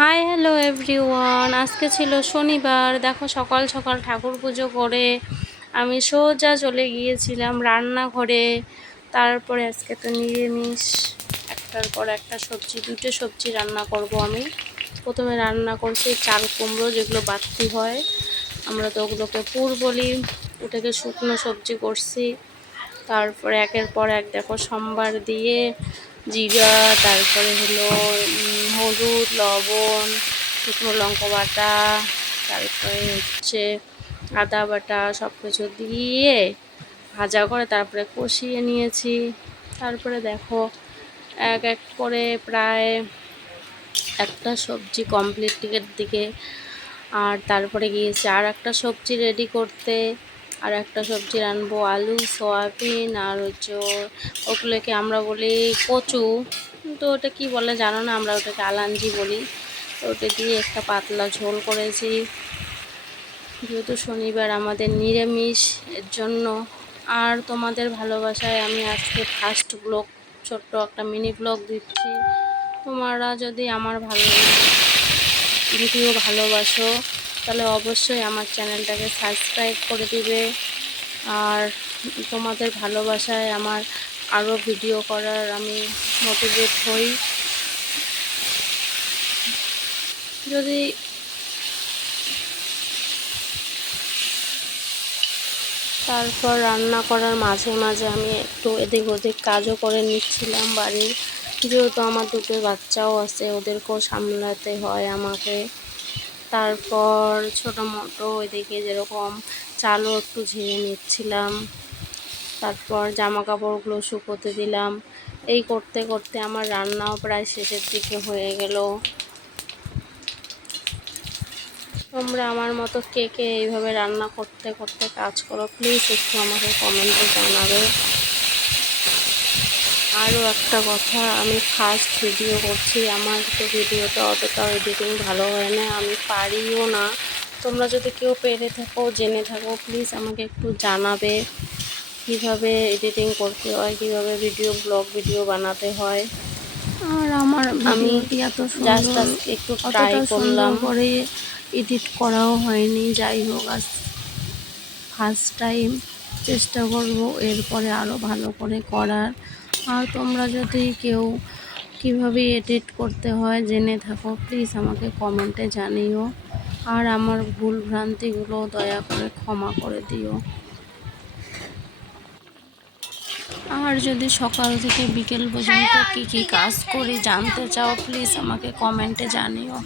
Hi hello everyone, আজকে ছিল শনিবার। দেখো সকাল সকাল ঠাকুর পুজো করে আমি সোজা চলে গিয়েছিলাম রান্নাঘরে। তারপরে আজকে তো নিরামিষ, একটার পর একটা সবজি, দুটো সবজি রান্না করব আমি। প্রথমে রান্না করছি চাল কুমড়ো, যেগুলো বাড়তি হয়, আমরা তো ওগুলোকে পুর বলি, ওটাকে শুকনো সবজি করছি। তারপরে একের পর এক দেখো সোমবার দিয়ে জিরা, তারপরে হলো হলুদ, লবণ, শুকনো লঙ্কা বাটা, তারপরে হচ্ছে আদা বাটা, সব কিছু দিয়ে ভাজা করে তারপরে কষিয়ে নিয়েছি। তারপরে দেখো এক এক করে প্রায় একটা সবজি কমপ্লিটের দিকে। আর তারপরে গিয়েছি আর একটা সবজি রেডি করতে। আর একটা সবজি রানবো আলু, সয়াবিন, আর হচ্ছে ওগুলোকে আমরা বলি কচু, তো ওটা কি বলে জানো না, আমরা ওটাকে আলাঞ্জি বলি। তো ওটা দিয়ে একটা পাতলা ঝোল করেছি, যেহেতু শনিবার আমাদের নিরামিষ, এর জন্য। আর তোমাদের ভালোবাসায় আমি আজকে ফার্স্ট ব্লগ, ছোট্ট একটা মিনি ব্লগ দিচ্ছি। তোমরা যদি আমার ভিডিও ভালোবাসো তাহলে অবশ্যই আমার চ্যানেলটাকে সাবস্ক্রাইব করে দিবে। আর তোমাদের ভালোবাসায় আমার আরও ভিডিও করার আমি মোটিভেট হই। যদি তারপর রান্না করার মাঝে মাঝে আমি একটু এদিক ওদিক কাজও করে নিচ্ছিলাম বাড়ির, যেহেতু আমার দুটো বাচ্চাও আছে, ওদেরকেও সামলাতে হয় আমাকে। তারপর ছোটো মোটো এদিকে যেরকম চালও একটু ঝেড়ে নিচ্ছিলাম, তারপর জামা কাপড়গুলো শুকোতে দিলাম। এই করতে করতে আমার রান্নাও প্রায় শেষের দিকে হয়ে গেল। তোমরা আমার মতো কে কে এইভাবে রান্না করতে করতে কাজ করো, প্লিজ একটু আমাকে কমেন্টে জানাবে। আরও একটা কথা, আমি ফার্স্ট ভিডিও করছি, আমার তো ভিডিওটা অতটাও এডিটিং ভালো হয় না, আমি পারিও না। তোমরা যদি কেউ পেরে থাকো, জেনে থাকো, প্লিজ আমাকে একটু জানাবে কিভাবে এডিটিং করতে হয়, কিভাবে ব্লগ ভিডিও বানাতে হয়। আর আমার আমি এত জাস্ট সুন্দর, একটু ট্রাই অতটা সুন্দর করলাম। করে এডিট করাও হয়নি। যাই হোক, আজ ফার্স্ট টাইম চেষ্টা করব এরপরে আরও ভালো করে করার। আর তোমরা যদি কেউ কিভাবে এডিট করতে হয় জেনে থাকো, প্লিজ আমাকে কমেন্টে জানিও। আর আমার ভুল ভ্রান্তিগুলো দয়া করে ক্ষমা করে দিও। আর যদি সকাল থেকে বিকেল পর্যন্ত কী কী কাজ করি জানতে চাও, প্লিজ আমাকে কমেন্টে জানিও।